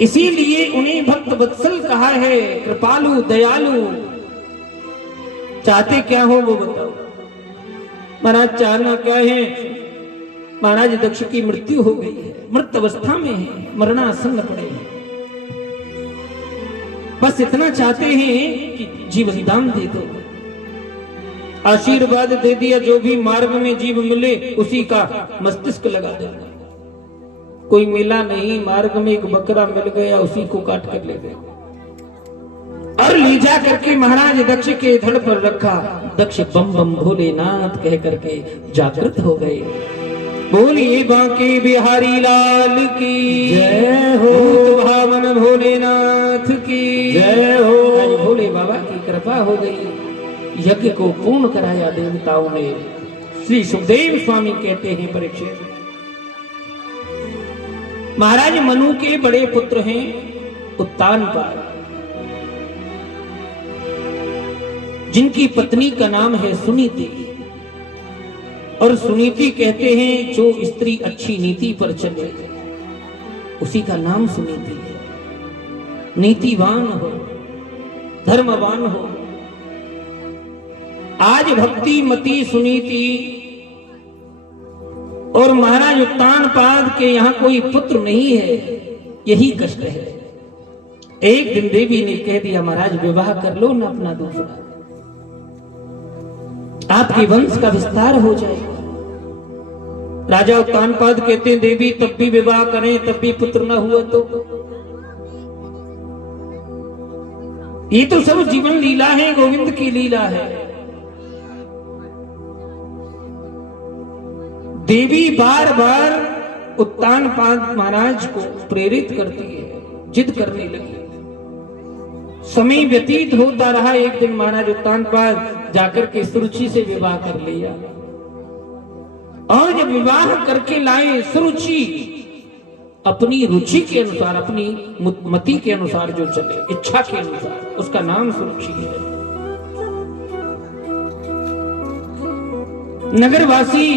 इसीलिए उन्हें भक्त वत्सल कहा है, कृपालु दयालु। चाहते क्या हो वो बताओ। महाराज चाहना क्या है? महाराज दक्ष की मृत्यु हो गई है, मृत अवस्था में है, मरणासन्न पड़े हैं, बस इतना चाहते हैं कि जीवन दान दे दो, आशीर्वाद दे दिया, जो भी मार्ग में जीव मिले उसी का मस्तिष्क लगा देना। कोई मिला नहीं, मार्ग में एक बकरा मिल गया, उसी को काट कर ले गया और ले जा करके महाराज दक्ष के धड़ पर रखा। दक्ष बम बम भोलेनाथ कह करके जागृत हो गए। बोलिए बांके बिहारी लाल की जय हो, भावन भोलेनाथ की जय हो। आज भोले बाबा की कृपा हो गई, यज्ञ को पूर्ण कराया देवताओं ने। श्री सुखदेव स्वामी कहते हैं, परीक्षित महाराज मनु के बड़े पुत्र हैं उत्तानपाद, जिनकी पत्नी का नाम है सुनीति, और सुनीति कहते हैं जो स्त्री अच्छी नीति पर चले उसी का नाम सुनीति है। नीतिवान हो, धर्मवान हो। आज भक्ति मती सुनीति और महाराज उत्तानपाद के यहां कोई पुत्र नहीं है, यही कष्ट है। एक दिन देवी ने कह दिया, महाराज विवाह कर लो ना अपना दूसरा, आपके वंश का विस्तार हो जाएगा। राजा उत्तानपाद कहते हैं, देवी तब भी विवाह करें, तब भी पुत्र न हुआ तो? ये तो सब जीवन लीला है, गोविंद की लीला है। देवी बार बार उत्तानपाद महाराज को प्रेरित करती है, जिद करने लगी। समय व्यतीत होता रहा। एक दिन महाराज उत्तानपाद जाकर के सुरुचि से विवाह कर लिया, और जब विवाह करके लाए, सुरुचि अपनी रुचि के अनुसार, अपनी मति के अनुसार जो चले, इच्छा के अनुसार, उसका नाम सुरुचि है। नगरवासी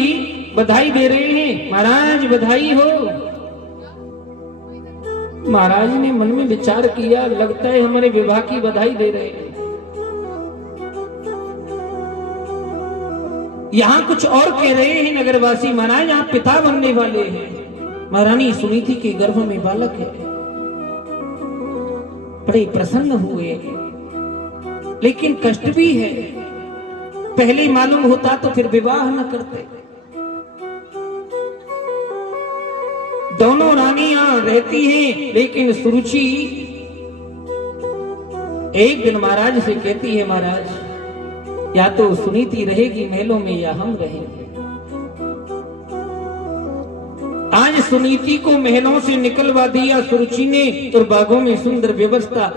बधाई दे रहे हैं, महाराज बधाई हो। महाराज ने मन में विचार किया, लगता है हमारे विवाह की बधाई दे रहे हैं, यहां कुछ और कह रहे हैं नगरवासी। महाराज आप पिता बनने वाले हैं। महारानी सुनीति के गर्भ में बालक है। बड़े प्रसन्न हुए, लेकिन कष्ट भी है। पहले मालूम होता तो फिर विवाह न करते। दोनों रानियां रहती हैं, लेकिन सुरुचि एक दिन महाराज से कहती है, महाराज या तो सुनीति रहेगी महलों में या हम रहेंगे। आज सुनीति को महलों से निकलवा दिया सुरुचि ने, और बागों में सुंदर व्यवस्था,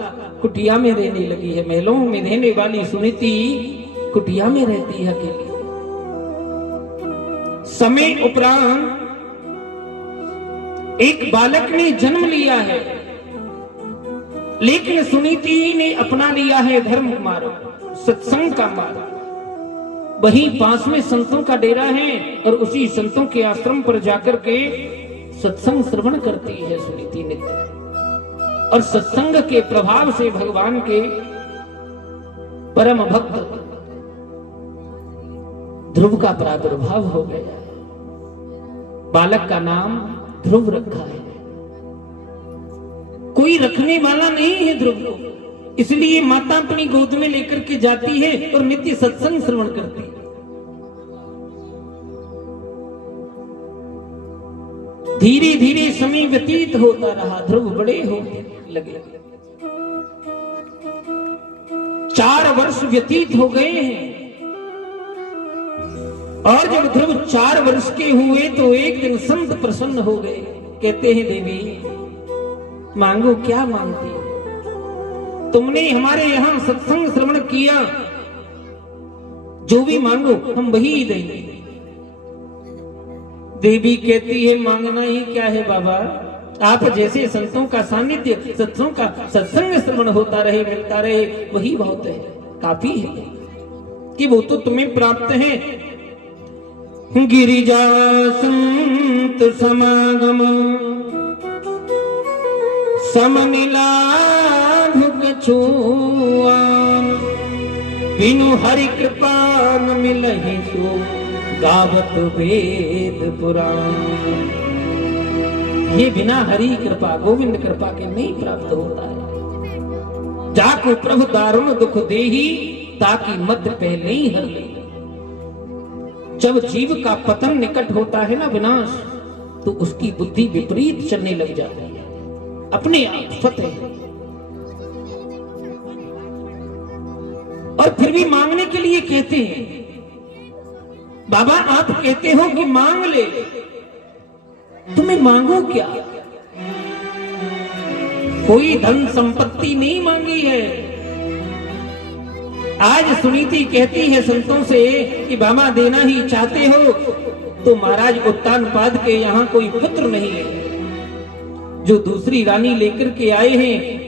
कुटिया में रहने लगी है। महलों में रहने वाली सुनीति कुटिया में रहती है अकेली। समय उपरांत एक बालक ने जन्म लिया है, लेकिन सुनीति ने अपना लिया है धर्म मार्ग, सत्संग का मार्ग। वहीं पास में संतों का डेरा है, और उसी संतों के आश्रम पर जाकर के सत्संग श्रवण करती है सुनीति नित्य। और सत्संग के प्रभाव से भगवान के परम भक्त ध्रुव का प्रादुर्भाव हो गया। बालक का नाम ध्रुव रखा है। कोई रखने वाला नहीं है ध्रुव को, इसलिए माता अपनी गोद में लेकर के जाती है और नित्य सत्संग श्रवण करती है। धीरे धीरे समय व्यतीत होता रहा, ध्रुव बड़े होने लगे। 4 वर्ष व्यतीत हो गए हैं। और जब ध्रुव 4 वर्ष के हुए तो एक दिन संत प्रसन्न हो गए। कहते हैं देवी मांगो, क्या मांगती हो? तुमने हमारे यहां सत्संग श्रवण किया, जो भी मांगो हम वही देंगे। देवी कहती है मांगना ही क्या है बाबा, आप जैसे संतों का सानिध्य, सत्संग का सत्संग श्रवण होता रहे, मिलता रहे, वही बहुत है, काफी है कि वो तो तुम्हें प्राप्त है। गिरिजा संत समागम समनिलाभ कछुआन, बिनु हरि कृपा न मिलहि सो गावत वेद पुराण। ये बिना हरि कृपा, गोविंद कृपा के नहीं प्राप्त होता है। जाको प्रभु दारुण दुख देही, ताकि मध्य पहले ही हर ले। जब जीव का पतन निकट होता है ना, विनाश, तो उसकी बुद्धि विपरीत चलने लग जाती है अपने आप स्वतः। और फिर भी मांगने के लिए कहते हैं। बाबा आप कहते हो कि मांग ले, तुम्हें मांगो क्या? कोई धन संपत्ति नहीं मांगी है। आज सुनीति कहती है संतों से कि बाबा देना ही चाहते हो तो महाराज उत्तानपाद के यहाँ कोई पुत्र नहीं है, जो दूसरी रानी लेकर के आए हैं।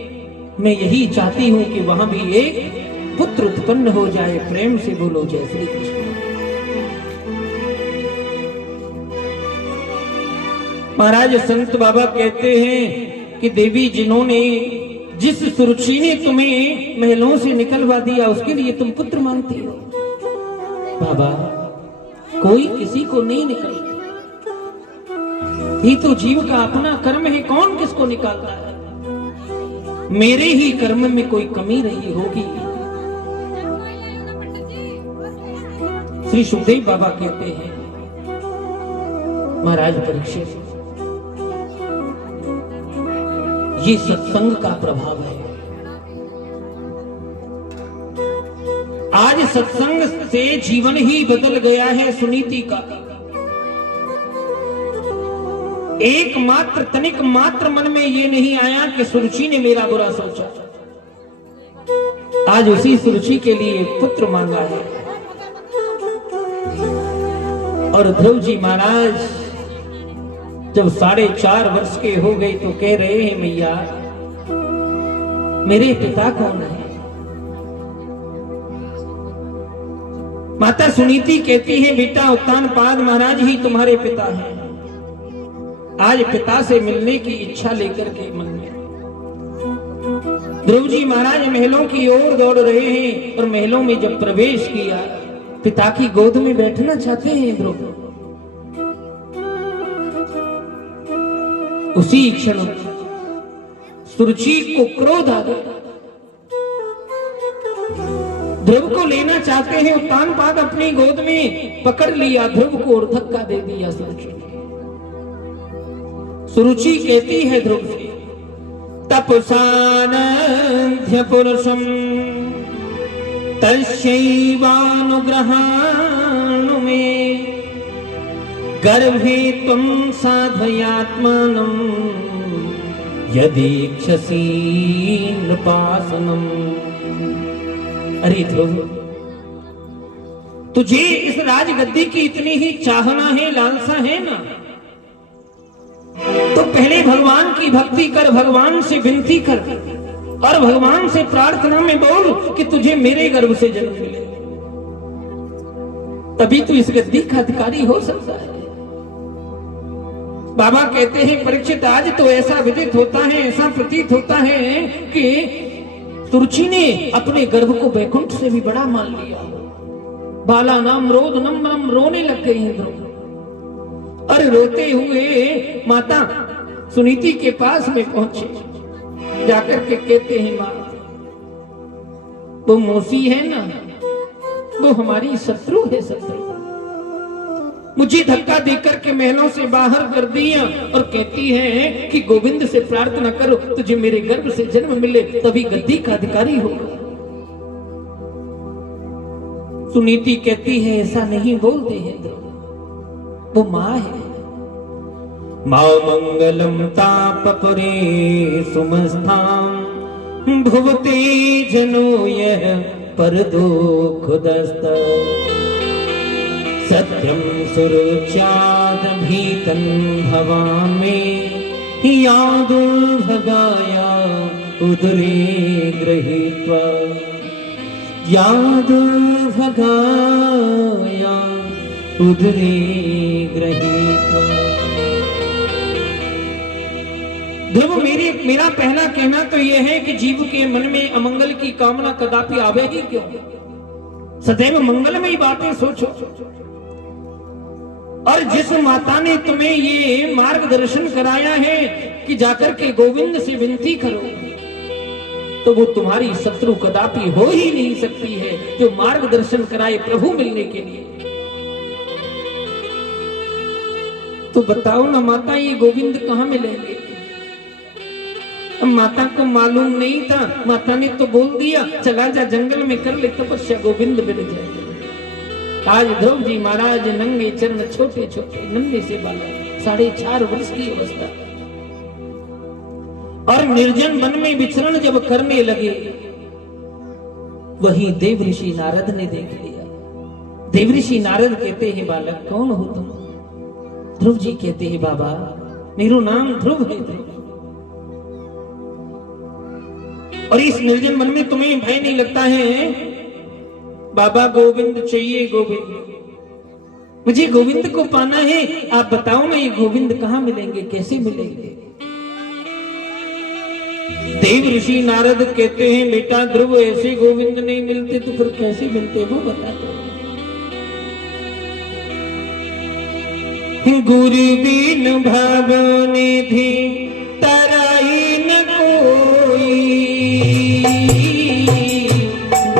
मैं यही चाहती हूं कि वहां भी एक पुत्र उत्पन्न हो जाए। प्रेम से बोलो जय श्री कृष्ण। महाराज संत बाबा कहते हैं कि देवी जिन्होंने, जिस सुरुचि ने तुम्हें महलों से निकलवा दिया, उसके लिए तुम पुत्र मांगती हो। बाबा कोई किसी को नहीं निकलता, ये तो जीव का अपना कर्म है, कौन किसको निकालता है? मेरे ही कर्म में कोई कमी रही होगी। श्री सुखदेव बाबा कहते हैं महाराज परीक्षित, ये सत्संग का प्रभाव है। आज सत्संग से जीवन ही बदल गया है सुनीति का। एकमात्र तनिक मात्र मन में ये नहीं आया कि सुरुचि ने मेरा बुरा सोचा। आज उसी सुरुचि के लिए पुत्र मांगा है। और ध्रुव जी महाराज जब 4.5 वर्ष के हो गए तो कह रहे हैं मैया मेरे पिता कौन है? माता सुनीति कहती है बेटा उत्तानपाद महाराज ही तुम्हारे पिता हैं। आज पिता से मिलने की इच्छा लेकर के मन में ध्रुव जी महाराज महलों की ओर दौड़ रहे हैं। और महलों में जब प्रवेश किया, पिता की गोद में बैठना चाहते हैं ध्रुव। उसी क्षण सुरुचि को क्रोध आ गया। ध्रुव को लेना चाहते हैं, उत्तानपाद अपनी गोद में पकड़ लिया ध्रुव को और धक्का दे दिया सुरुचि ने। सुरुचि कहती है ध्रुव से, तपसानंध्य पुरुषम तस्यैवानुग्रहाणु मे गर्भे त्वं साधयात्मानं यदीक्षसी नृपासनम्। अरे ध्रुव, तुझे इस राजगद्दी की इतनी ही चाहना है, लालसा है ना, तो पहले भगवान की भक्ति कर, भगवान से विनती कर और भगवान से प्रार्थना में बोल कि तुझे मेरे गर्भ से जन्म मिले, तभी तू इस गद्दी का अधिकारी हो सकता है। बाबा कहते हैं परीक्षित, आज तो ऐसा विदित होता है, ऐसा प्रतीत होता है कि सुरुचि ने अपने गर्भ को वैकुंठ से भी बड़ा मान लिया। बाला नाम रोद नम रोने लग गई हैं ध्रुव। और रोते हुए माता सुनीति के पास में पहुंचे, जाकर के कहते हैं मां, वो मौसी है ना, वो हमारी शत्रु है, शत्रु मुझे धक्का देकर के महलों से बाहर कर दिया और कहती है कि गोविंद से प्रार्थना करो तुझे मेरे गर्भ से जन्म मिले, तभी गद्दी का अधिकारी होगा। सुनीति कहती है ऐसा नहीं बोलते हैं ध्रुव, वो माँ है। माँ मंगलम तापपरे सुमस्थां भुवते जनो यह पर दुःखदस्त सत्यम सुरुच्याद भीतन भवामे या दुर्भगाया उदरे गृहीत्वा या दुर्भगाया उदरे गृहीत्वा। ध्रुव मेरा पहला कहना तो यह है कि जीव के मन में अमंगल की कामना कदापि आवे ही क्यों, सदैव मंगलमयी बातें सोचो। और जिस माता ने तुम्हें ये मार्गदर्शन कराया है कि जाकर के गोविंद से विनती करो, तो वो तुम्हारी शत्रु कदापि हो ही नहीं सकती है, जो मार्गदर्शन कराए प्रभु मिलने के लिए। तो बताओ ना माता, ये गोविंद कहां मिलेंगे? माता को मालूम नहीं था, माता ने तो बोल दिया चला जा जंगल में कर ले तपस्या, गोविंद मिल जाए। आज ध्रुव जी महाराज नंगे चरण, छोटे छोटे नन्हे से बालक, 4.5 वर्ष की अवस्था, और निर्जन वन में विचरण जब करने लगे, वही देव ऋषि नारद ने देख लिया। देव ऋषि नारद कहते हैं बालक कौन हो तुम? ध्रुव जी कहते हैं बाबा मेरा नाम ध्रुव है। ध्रुव, और इस निर्जन मन में तुम्हें भय नहीं लगता है? बाबा गोविंद चाहिए, गोविंद, मुझे गोविंद को पाना है। आप बताओ ना ये गोविंद कहां मिलेंगे, कैसे मिलेंगे? देव ऋषि नारद कहते हैं बेटा ध्रुव ऐसे गोविंद नहीं मिलते, तो फिर कैसे मिलते वो बता दो। गुरु बिन भवनिधि तराई न कोई,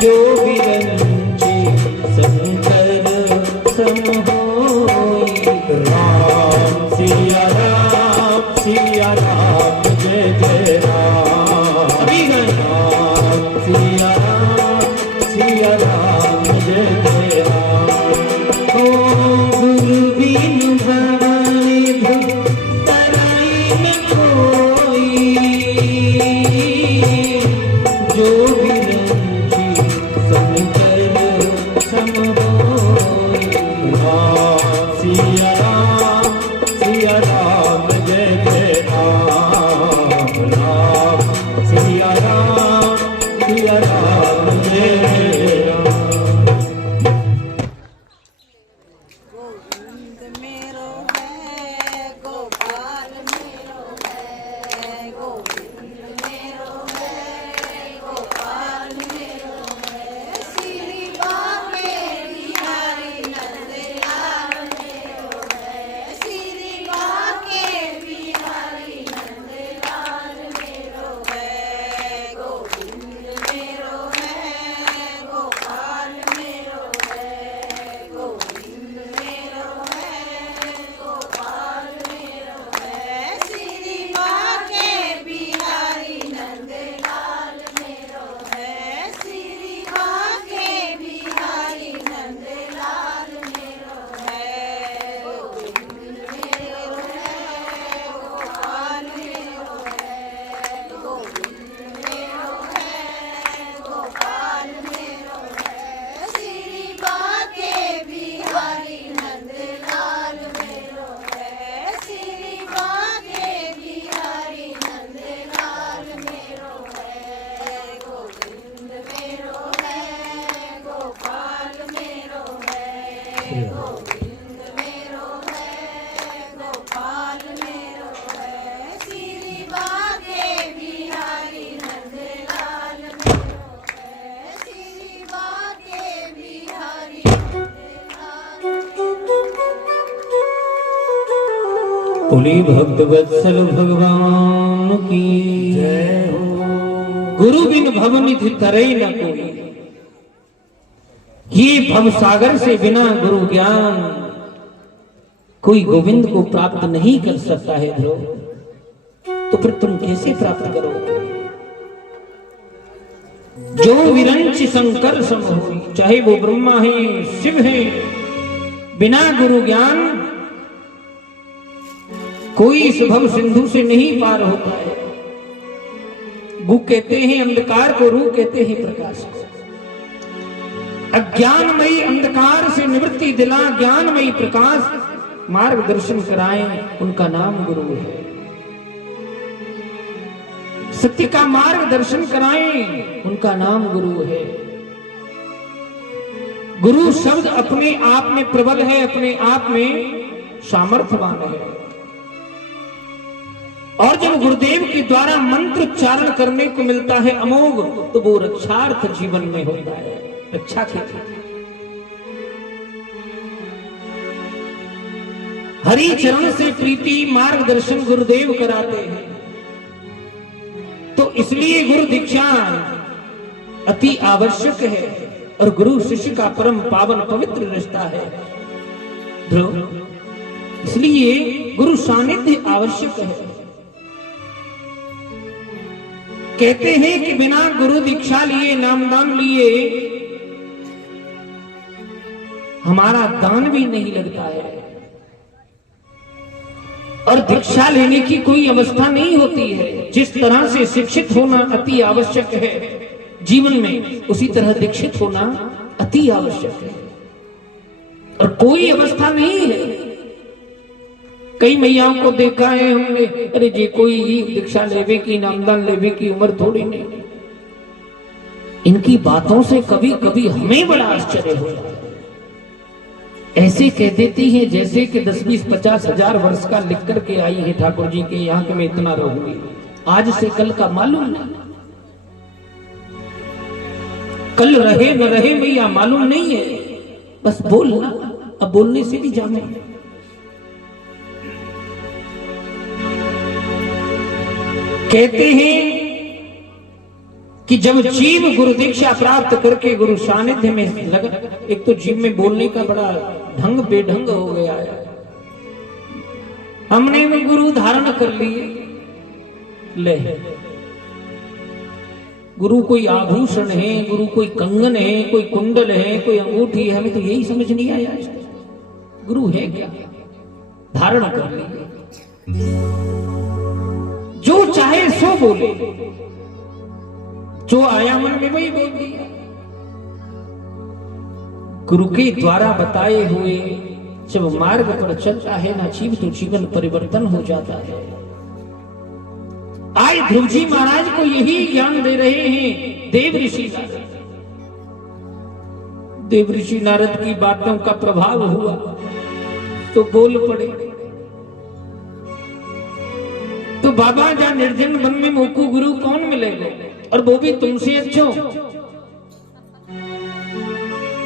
जो विरंची शंकर सम होई। राम सिया राम जय जय राम, राम सिया राम जय जय राम। ओ गुरु बिन भवनिधि तराई न कोई, जो विरंची शंकर सम होई। राम सिया राम जय जय राम, राम सिया राम जय जय राम। गोविंद मेरो है, गोपाल मेरो है, गोविंद मेरो है, गोपाल मेरो है, श्री बाके बिहारी नंदलाल मेरो है, श्री बाके बिहारी नंदलाल मेरो है, गोविंद मेरो है, गोपाल मेरो है, गोविंद मेरो है, गोपाल मेरो है, श्री बाके बिहारी नंदलाल मेरो है, श्री बाके बिहारी नंदलाल मेरो है, गोविंद मेरो है, गोपाल मेरो है, गोविंद मेरो है, गोपाल मेरो है, श्री बाके बिहारी नंदलाल मेरो है, श्री बाके बिहारी नंदलाल मेरो है, गोविंद मेरो है, गोपाल मेरो है, गोविंद मेरो है, गोपाल मेरो है, श्री बाके बिहारी नंदलाल मेरो है, श्री बाके बिहारी बोली भक्त वत्सल भगवान की जय हो। गुरु बिन भवनिधि तरई न कोई, ये भव सागर से बिना गुरु ज्ञान कोई गोविंद को प्राप्त नहीं कर सकता है ध्रुव। तो फिर तुम कैसे प्राप्त करोगे? जो विरंच शंकर सम होई, चाहे वो ब्रह्मा है शिव है, बिना गुरु ज्ञान कोई इस भव सिंधु से नहीं पार होता है। गु कहते हैं अंधकार को, रू कहते हैं प्रकाश को। अज्ञानमयी अंधकार से निवृत्ति दिला, ज्ञानमयी प्रकाश मार्गदर्शन कराएं, उनका नाम गुरु है। सत्य का मार्गदर्शन कराएं, उनका नाम गुरु है। गुरु शब्द अपने आप में प्रबल है, अपने आप में सामर्थ्यवान है। और जब गुरुदेव के द्वारा मंत्र उच्चारण करने को मिलता है अमोघ, तो वो रक्षार्थ जीवन में होता है, रक्षा के लिए। हरि चरण से प्रीति मार्गदर्शन गुरुदेव कराते हैं, तो इसलिए गुरु दीक्षा अति आवश्यक है और गुरु शिष्य का परम पावन पवित्र रिश्ता है। ध्रुव, इसलिए गुरु सानिध्य आवश्यक है। कहते हैं कि बिना गुरु दीक्षा लिए, नामदान लिए हमारा दान भी नहीं लगता है, और दीक्षा लेने की कोई अवस्था नहीं होती है। जिस तरह से शिक्षित होना अति आवश्यक है जीवन में, उसी तरह दीक्षित होना अति आवश्यक है, और कोई अवस्था नहीं है। कई मैयाओं को देखा है हमने, अरे जी कोई दीक्षा लेवे की, नामदान लेवे की उम्र थोड़ी नहीं। इनकी बातों से कभी कभी हमें बड़ा आश्चर्य होता है। ऐसे कह देती है जैसे कि 10, 20, 50 हजार वर्ष का लिख करके आई है ठाकुर जी के यहाँ के मैं इतना रहूंगी, आज से कल का मालूम नहीं। कल रहे न रहे भैया मालूम नहीं है, बस बोलना, अब बोलने से भी जाने। कहते हैं कि जब जीव गुरु दीक्षा प्राप्त करके गुरु सानिध्य में लगा, एक तो जीव में बोलने का बड़ा ढंग बेढंग हो गया है। हमने भी गुरु धारण कर लिए, ले गुरु कोई आभूषण है, गुरु कोई कंगन है, कोई कुंडल है, कोई अंगूठी है, हमें तो यही समझ नहीं आया गुरु है क्या। धारण कर लिए, जो चाहे सो बोले, जो आया मन में वही बोल दिया। गुरु के द्वारा बताए हुए जब मार्ग पर चलता है ना जीव, तो जीवन परिवर्तन हो जाता है। आज ध्रुव जी महाराज को यही ज्ञान दे रहे हैं देव ऋषि नारद। देव ऋषि नारद की बातों का प्रभाव हुआ तो बोल पड़े। तो बाबा जा निर्जन वन में मोकू गुरु कौन मिलेगा, और वो भी तुमसे अच्छो,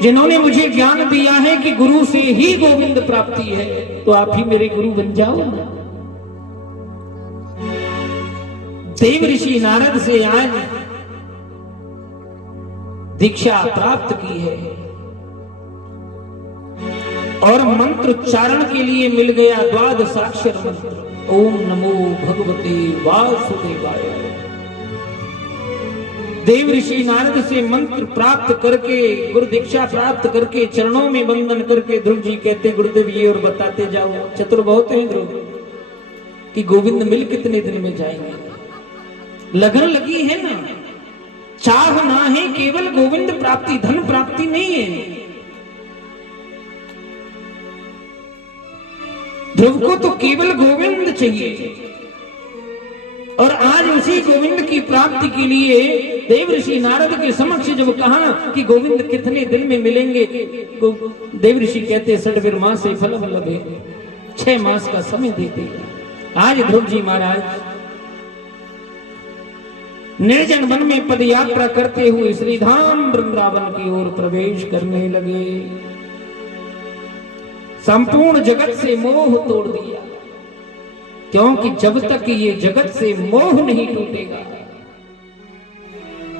जिन्होंने मुझे ज्ञान दिया है कि गुरु से ही गोविंद प्राप्ति है, तो आप ही मेरे गुरु बन जाओ ना। देव ऋषि नारद से आज दीक्षा प्राप्त की है, और मंत्र उच्चारण के लिए मिल गया द्वादशाक्षर मंत्र, ओम नमो भगवते वासुदेवाय। देव ऋषि नारद से मंत्र प्राप्त करके, गुरु दीक्षा प्राप्त करके, चरणों में वंदन करके ध्रुव जी कहते, गुरुदेव ये और बताते जाओ। चतुर बहुत है ध्रुव, कि गोविंद मिल कितने दिन में जाएंगे। लगन लगी है ना, चाहना है केवल गोविंद प्राप्ति, धन प्राप्ति नहीं है। ध्रुव को तो केवल गोविंद चाहिए, और आज उसी गोविंद की प्राप्ति के लिए देव ऋषि नारद के समक्ष जब कहा कि गोविंद कितने दिन में मिलेंगे, देव ऋषि कहते 6 मास से फल लभे, 6 मास का समय देते। आज ध्रुव जी महाराज निर्जन वन में पद यात्रा करते हुए श्रीधाम वृंदावन की ओर प्रवेश करने लगे। संपूर्ण जगत से मोह तोड़ दिया, क्योंकि जब तक ये जगत से मोह नहीं टूटेगा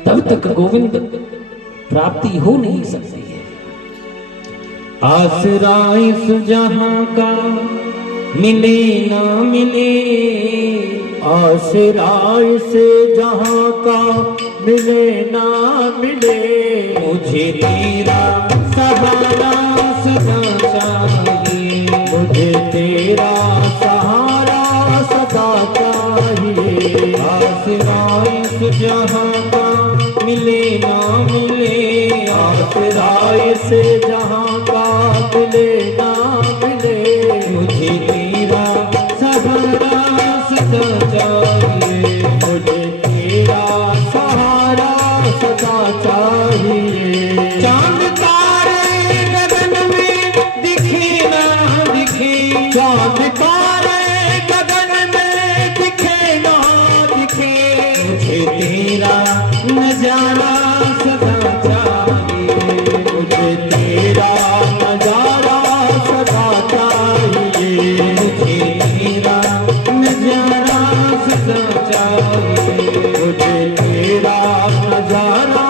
तब तक गोविंद प्राप्ति हो नहीं सकती है। आसरा इस जहां का मिले ना मिले, आसराय से जहाँ का मिले ना मिले, मुझे तेरा सहारा सदा चाहिए, मुझे तेरा सहारा सदा चाहिए। आसराय से जहाँ का मिले ना मिले, आसराय से जहाँ का मिले ना मिले, मुझे तेरा सहारा सदा चाहिए, मुझे तेरा सहारा सदा चाहिए। चांद तारे गगन में दिखे ना दिखे, चांद तारे गगन में दिखे ना दिखे, मुझे तेरा नजारा सदा चाहिए, मुझे तेरा नजारा सदा चाहिए, मुझे तेरा नजारा सदा चाहिए, मुझे तेरा नजारा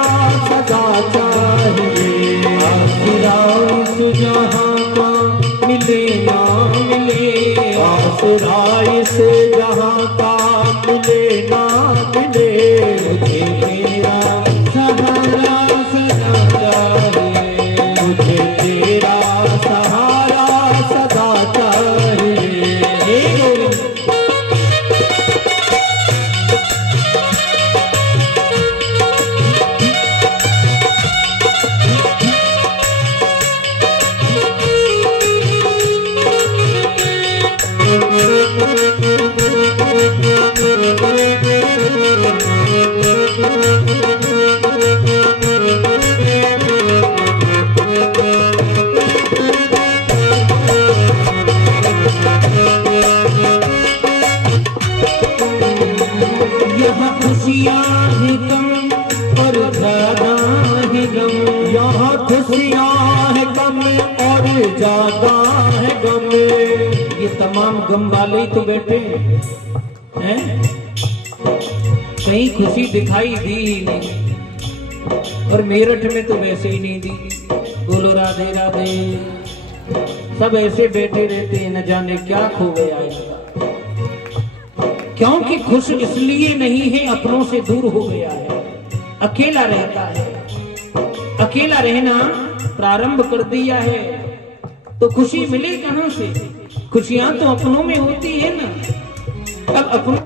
सदा चाहिए। आसराय से जहाँ का मिले ना मिले, आसराय से जहाँ का मिले ना मिले, मुझे तेरा सहारा सदा चाहिए, मुझे तेरा सहारा सदा चाहिए। यहाँ खुशियाँ है कम और ज्यादा है गम, यहाँ खुशियाँ है कम और ज्यादा है गम। ये तमाम गम वाले ही तो बैठे हैं, कहीं खुशी दिखाई दी ही नहीं, और मेरठ में तो वैसे ही नहीं दी। बोलो राधे राधे। सब ऐसे बैठे रहते हैं, न जाने क्या खो गया है, क्योंकि खुश इसलिए नहीं है अपनों से दूर हो गया है, अकेला रहता है। अकेला रहना प्रारंभ कर दिया है तो खुशी मिले कहां से? खुशियां तो अपनों में होती है ना। अब अपनों